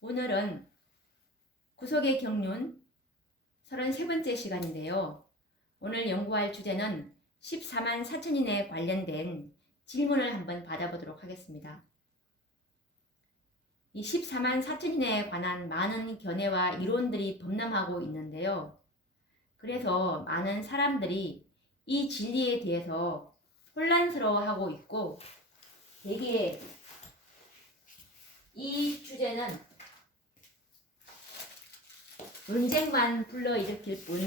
오늘은 구속의 경륜 33번째 시간인데요. 오늘 연구할 주제는 14만 4천인에 관련된 질문을 한번 받아보도록 하겠습니다. 이 14만 4천인에 관한 많은 견해와 이론들이 범람하고 있는데요. 그래서 많은 사람들이 이 진리에 대해서 혼란스러워하고 있고, 대개 이 주제는 논쟁만 불러일으킬 뿐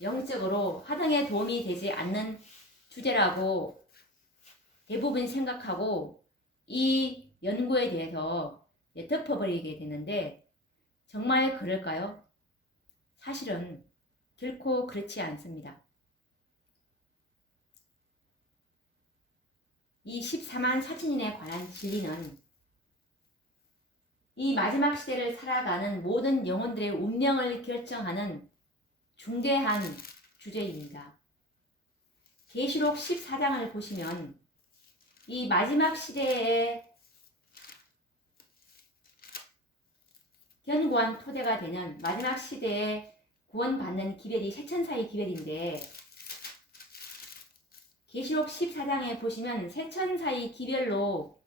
영적으로 화등에 도움이 되지 않는 주제라고 대부분 생각하고 이 연구에 대해서 덮어버리게 되는데, 정말 그럴까요? 사실은 결코 그렇지 않습니다. 이 14만 4천인에 관한 진리는 이 마지막 시대를 살아가는 모든 영혼들의 운명을 결정하는 중대한 주제입니다. 계시록 14장을 보시면 이 마지막 시대에 견고한 토대가 되는 마지막 시대에 구원받는 기별이 세천사의 기별인데, 계시록 14장에 보시면 세천사의 기별로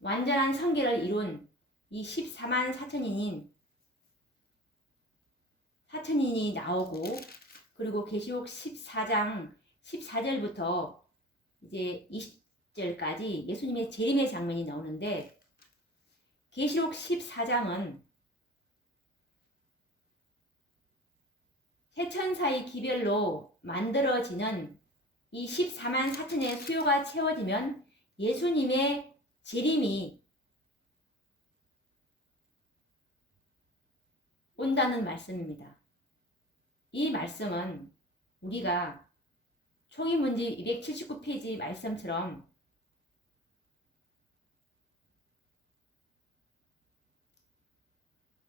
완전한 성결을 이룬 이 14만 4천인이 나오고, 그리고 계시록 14장 14절부터 이제 20절까지 예수님의 재림의 장면이 나오는데, 계시록 14장은 세천사의 기별로 만들어지는 이 14만 4천의 수요가 채워지면 예수님의 재림이 온다는 말씀입니다. 이 말씀은 우리가 총인문지 279페이지 말씀처럼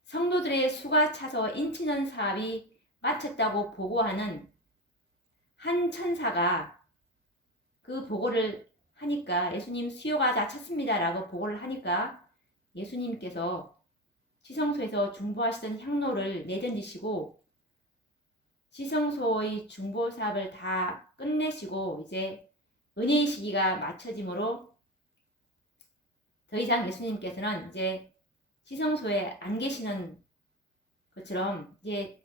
성도들의 수가 차서 인치는 사업이 마쳤다고 보고하는 한 천사가 그 보고를 하니까, 예수님 수요가 다 찼습니다 라고 보고를 하니까 예수님께서 지성소에서 중보하시던 향로를 내던지시고 지성소의 중보 사업을 다 끝내시고 이제 은혜의 시기가 맞춰지므로 더 이상 예수님께서는 이제 지성소에 안 계시는 것처럼 이제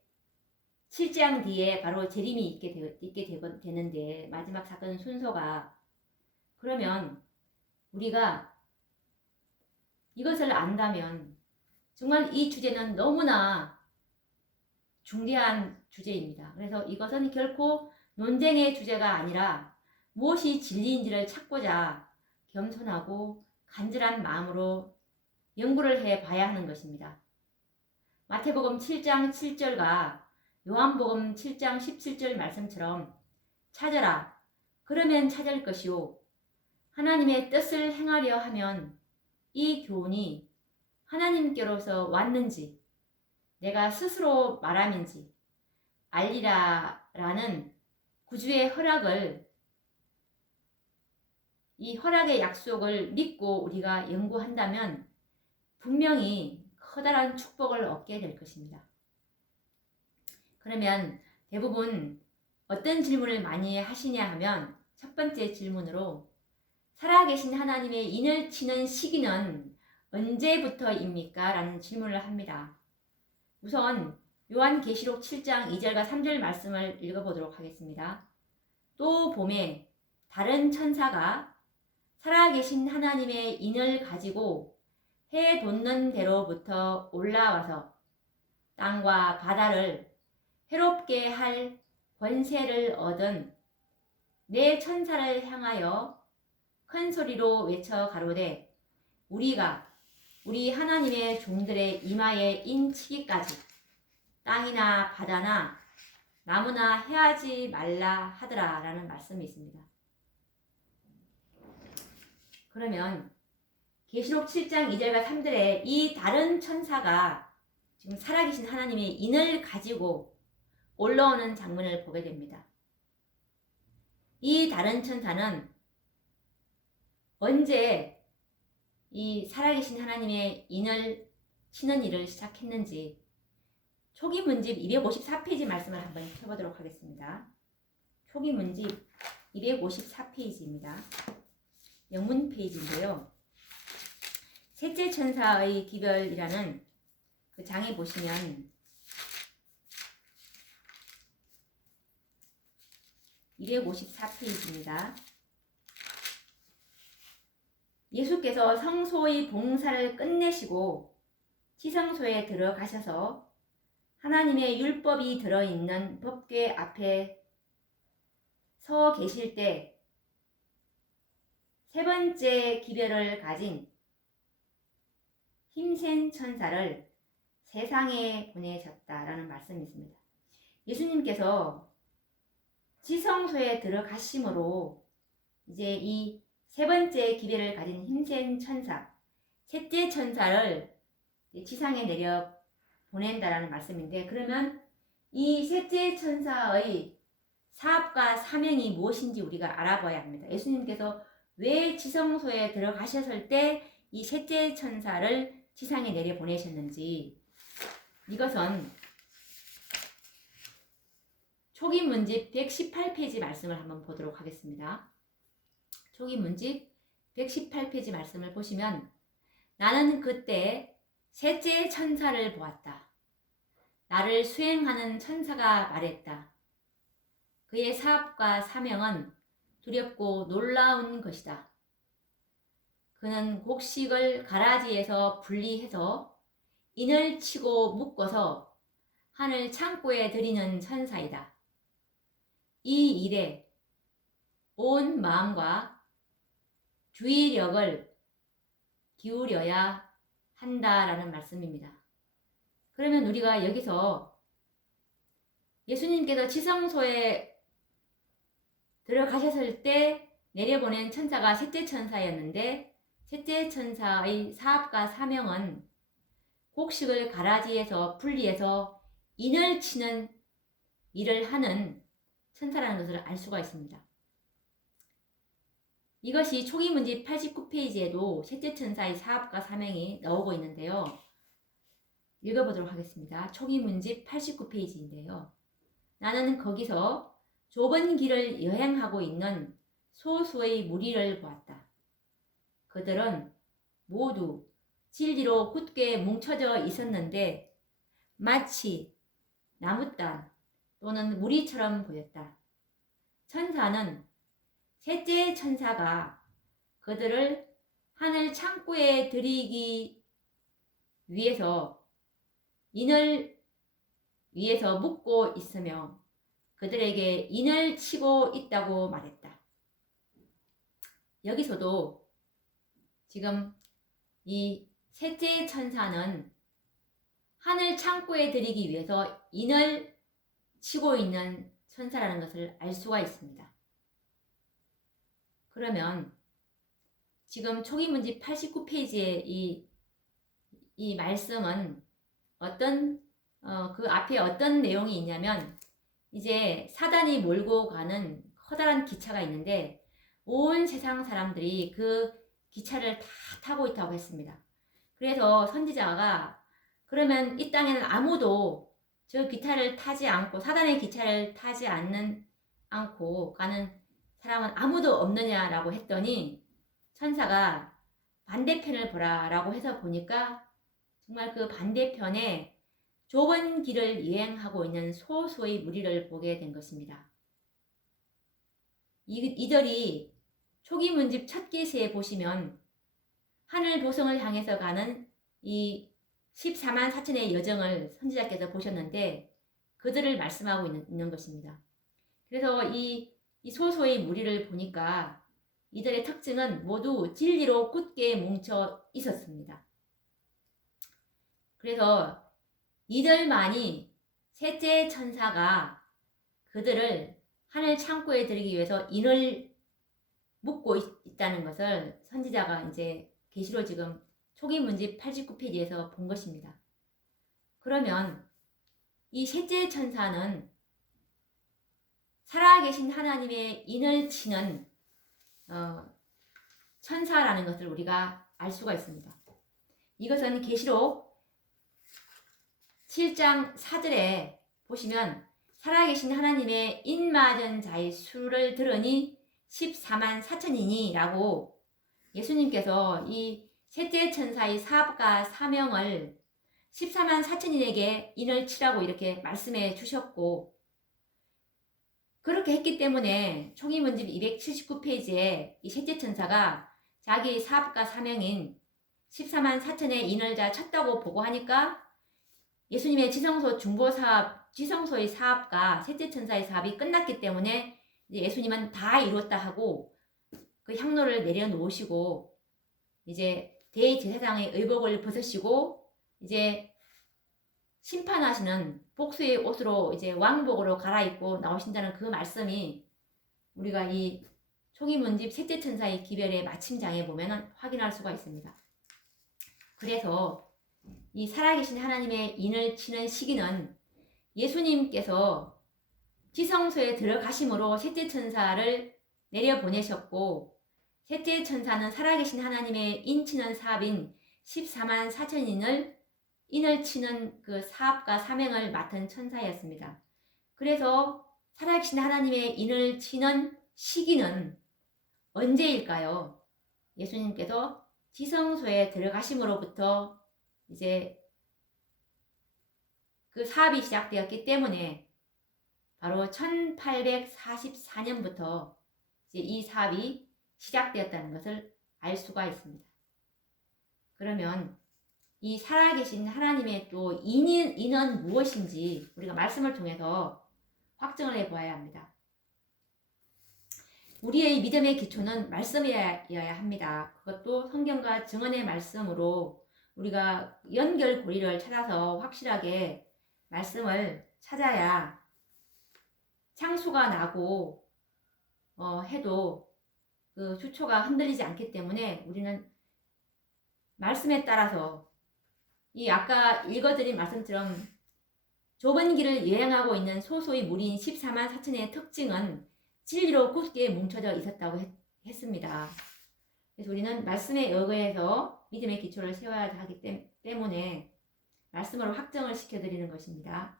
7장 뒤에 바로 재림이 있게 되는데, 마지막 사건 순서가, 그러면 우리가 이것을 안다면 정말 이 주제는 너무나 중대한 주제입니다. 그래서 이것은 결코 논쟁의 주제가 아니라 무엇이 진리인지를 찾고자 겸손하고 간절한 마음으로 연구를 해 봐야 하는 것입니다. 마태복음 7장 7절과 요한복음 7장 17절 말씀처럼 찾으라, 그러면 찾을 것이요, 하나님의 뜻을 행하려 하면 이 교훈이 하나님께로서 왔는지 내가 스스로 말함인지 알리라 라는 구주의 허락을, 이 허락의 약속을 믿고 우리가 연구한다면 분명히 커다란 축복을 얻게 될 것입니다. 그러면 대부분 어떤 질문을 많이 하시냐 하면, 첫 번째 질문으로 살아계신 하나님의 인을 치는 시기는 언제부터입니까? 라는 질문을 합니다. 우선 요한계시록 7장 2절과 3절 말씀을 읽어보도록 하겠습니다. 또 봄에 다른 천사가 살아계신 하나님의 인을 가지고 해 돋는 데로부터 올라와서 땅과 바다를 해롭게 할 권세를 얻은 네 천사를 향하여 큰 소리로 외쳐 가로되, 우리가 우리 하나님의 종들의 이마에 인치기까지 땅이나 바다나 나무나 해하지 말라 하더라 라는 말씀이 있습니다. 그러면 계시록 7장 2절과 3절에 이 다른 천사가 지금 살아계신 하나님의 인을 가지고 올라오는 장면을 보게 됩니다. 이 다른 천사는 언제 이 살아계신 하나님의 인을 치는 일을 시작했는지 초기 문집 254페이지 말씀을 한번 펴보도록 하겠습니다. 초기 문집 254페이지입니다. 영문 페이지인데요. 셋째 천사의 기별이라는 그 장에 보시면 254페이지입니다. 예수께서 성소의 봉사를 끝내시고 지성소에 들어가셔서 하나님의 율법이 들어있는 법궤 앞에 서 계실 때 세 번째 기별을 가진 힘센 천사를 세상에 보내셨다라는 말씀이 있습니다. 예수님께서 지성소에 들어가심으로 이제 이 세 번째 기별을 가진 힘센 천사, 셋째 천사를 지상에 내려 보낸다라는 말씀인데, 그러면 이 셋째 천사의 사업과 사명이 무엇인지 우리가 알아봐야 합니다. 예수님께서 왜 지성소에 들어가셨을 때 이 셋째 천사를 지상에 내려 보내셨는지, 이것은 초기 문집 118페이지 말씀을 한번 보도록 하겠습니다. 초기 문집 118페이지 말씀을 보시면, 나는 그때 셋째 천사를 보았다. 나를 수행하는 천사가 말했다. 그의 사업과 사명은 두렵고 놀라운 것이다. 그는 곡식을 가라지에서 분리해서 인을 치고 묶어서 하늘 창고에 들이는 천사이다. 이 일에 온 마음과 주의력을 기울여야 한다라는 말씀입니다. 그러면 우리가 여기서 예수님께서 지성소에 들어가셨을 때 내려보낸 천사가 셋째 천사였는데, 셋째 천사의 사업과 사명은 곡식을 가라지에서 분리해서 인을 치는 일을 하는 천사라는 것을 알 수가 있습니다. 이것이 초기 문집 89페이지에도 셋째 천사의 사업과 사명이 나오고 있는데요. 읽어보도록 하겠습니다. 초기 문집 89페이지인데요. 나는 거기서 좁은 길을 여행하고 있는 소수의 무리를 보았다. 그들은 모두 진리로 굳게 뭉쳐져 있었는데 마치 나무단 또는 무리처럼 보였다. 천사는 셋째 천사가 그들을 하늘 창고에 들이기 위해서 인을 위에서 묶고 있으며 그들에게 인을 치고 있다고 말했다. 여기서도 지금 이 셋째 천사는 하늘 창고에 들이기 위해서 인을 치고 있는 천사라는 것을 알 수가 있습니다. 그러면 지금 초기 문집 89페이지의 이 말씀은 그 앞에 어떤 내용이 있냐면, 이제 사단이 몰고 가는 커다란 기차가 있는데 온 세상 사람들이 그 기차를 다 타고 있다고 했습니다. 그래서 선지자가 그러면 이 땅에는 아무도 저 기차를 타지 않고, 사단의 기차를 타지 않고 가는 사람은 아무도 없느냐라고 했더니 천사가 반대편을 보라라고 해서 보니까 정말 그 반대편에 좁은 길을 여행하고 있는 소수의 무리를 보게 된 것입니다. 이들이 초기 문집 첫 계시에 보시면 하늘 도성을 향해서 가는 이 14만 4천의 여정을 선지자께서 보셨는데 그들을 말씀하고 있는 것입니다. 그래서 이 소수의 무리를 보니까 이들의 특징은 모두 진리로 굳게 뭉쳐 있었습니다. 그래서 이들만이 셋째 천사가 그들을 하늘 창고에 들이기 위해서 인을 묶고 있다는 것을 선지자가 이제 계시로 지금 초기 문집 89페이지에서 본 것입니다. 그러면 이 셋째 천사는 살아계신 하나님의 인을 치는 천사라는 것을 우리가 알 수가 있습니다. 이것은 계시록 7장 4절에 보시면 살아계신 하나님의 인맞은 자의 수를 들으니 14만 4천이니 라고 예수님께서 이 셋째 천사의 사업과 사명을 14만 4천인에게 인을 치라고 이렇게 말씀해 주셨고, 그렇게 했기 때문에 총이문집 279페이지에 이 셋째 천사가 자기 사업과 사명인 14만 4천의 인을 다 쳤다고 보고하니까 예수님의 지성소 중보사업, 지성소의 사업과 셋째 천사의 사업이 끝났기 때문에 예수님은 다 이뤘다 하고 그 향로를 내려놓으시고 이제 대제사장의 의복을 벗으시고 이제 심판하시는 복수의 옷으로 이제 왕복으로 갈아입고 나오신다는 그 말씀이 우리가 이 총이문집 셋째 천사의 기별의 마침장에 보면 확인할 수가 있습니다. 그래서 이 살아계신 하나님의 인을 치는 시기는 예수님께서 지성소에 들어가심으로 셋째 천사를 내려보내셨고, 셋째 천사는 살아계신 하나님의 인치는 사업인 14만 4천인을 인을 치는 그 사업과 사명을 맡은 천사였습니다. 그래서 살아계신 하나님의 인을 치는 시기는 언제일까요? 예수님께서 지성소에 들어가심으로부터 이제 그 사업이 시작되었기 때문에 바로 1844년부터 이제 이 사업이 시작되었다는 것을 알 수가 있습니다. 그러면 이 살아계신 하나님의 또 인은 무엇인지 우리가 말씀을 통해서 확정을 해보아야 합니다. 우리의 믿음의 기초는 말씀이어야 합니다. 그것도 성경과 증언의 말씀으로 우리가 연결고리를 찾아서 확실하게 말씀을 찾아야 창수가 나고 해도 그 주초가 흔들리지 않기 때문에 우리는 말씀에 따라서 이 아까 읽어드린 말씀처럼 좁은 길을 여행하고 있는 소수의 무리인 14만 4천의 특징은 진리로 굳게 뭉쳐져 있었다고 했습니다. 그래서 우리는 말씀에 의거해서 믿음의 기초를 세워야 하기 때문에 말씀으로 확정을 시켜드리는 것입니다.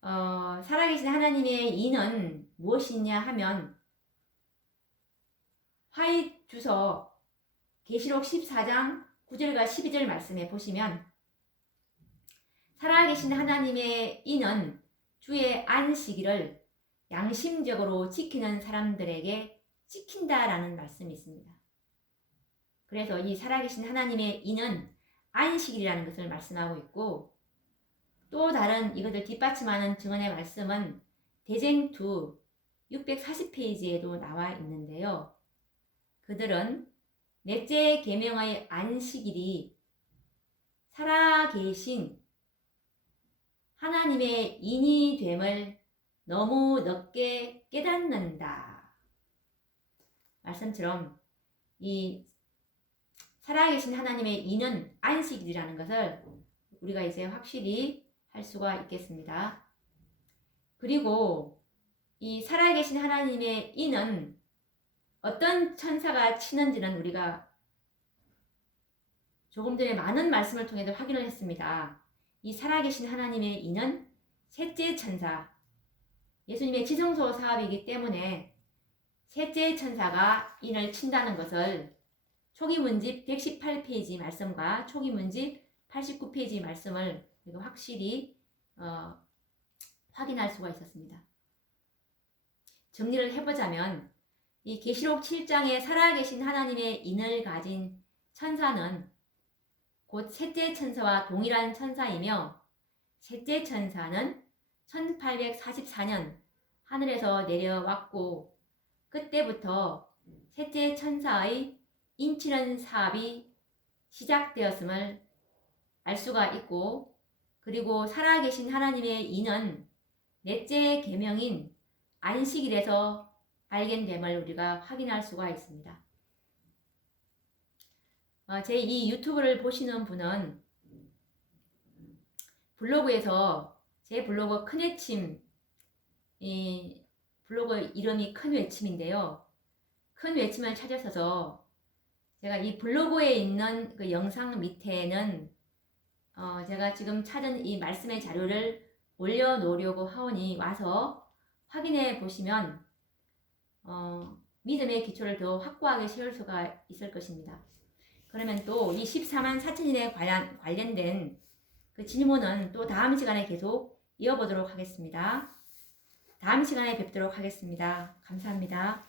살아계신 하나님의 인은 무엇이냐 하면 화입주서 계시록 14장 9절과 12절 말씀에 보시면 살아계신 하나님의 인은 주의 안식일을 양심적으로 지키는 사람들에게 지킨다라는 말씀이 있습니다. 그래서 이 살아계신 하나님의 인은 안식일이라는 것을 말씀하고 있고, 또 다른 이것을 뒷받침하는 증언의 말씀은 대쟁2 640페이지에도 나와 있는데요. 그들은 넷째 계명의 안식일이 살아계신 하나님의 인이 됨을 너무 늦게 깨닫는다. 말씀처럼 이 살아계신 하나님의 인은 안식일이라는 것을 우리가 이제 확실히 할 수가 있겠습니다. 그리고 이 살아계신 하나님의 인은 어떤 천사가 치는지는 우리가 조금 전에 많은 말씀을 통해서 확인을 했습니다. 이 살아계신 하나님의 인은 셋째 천사, 예수님의 지성소 사업이기 때문에 셋째 천사가 인을 친다는 것을 초기문집 118페이지 말씀과 초기문집 89페이지 말씀을 확실히 확인할 수가 있었습니다. 정리를 해보자면 이 계시록 7장에 살아계신 하나님의 인을 가진 천사는 곧 셋째 천사와 동일한 천사이며, 셋째 천사는 1844년 하늘에서 내려왔고 그때부터 셋째 천사의 인치는 사업이 시작되었음을 알 수가 있고, 그리고 살아계신 하나님의 인은 넷째 계명인 안식일에서 발견됨을 우리가 확인할 수가 있습니다. 제 이 유튜브를 보시는 분은 블로그에서 제 블로그 큰외침, 이 블로그 이름이 큰외침인데요. 큰외침을 찾으셔서 제가 이 블로그에 있는 그 영상 밑에는 제가 지금 찾은 이 말씀의 자료를 올려놓으려고 하오니 와서 확인해 보시면 믿음의 기초를 더 확고하게 세울 수가 있을 것입니다. 그러면 또 이 14만 4천인에 관련된 그 질문은 또 다음 시간에 계속 이어보도록 하겠습니다. 다음 시간에 뵙도록 하겠습니다. 감사합니다.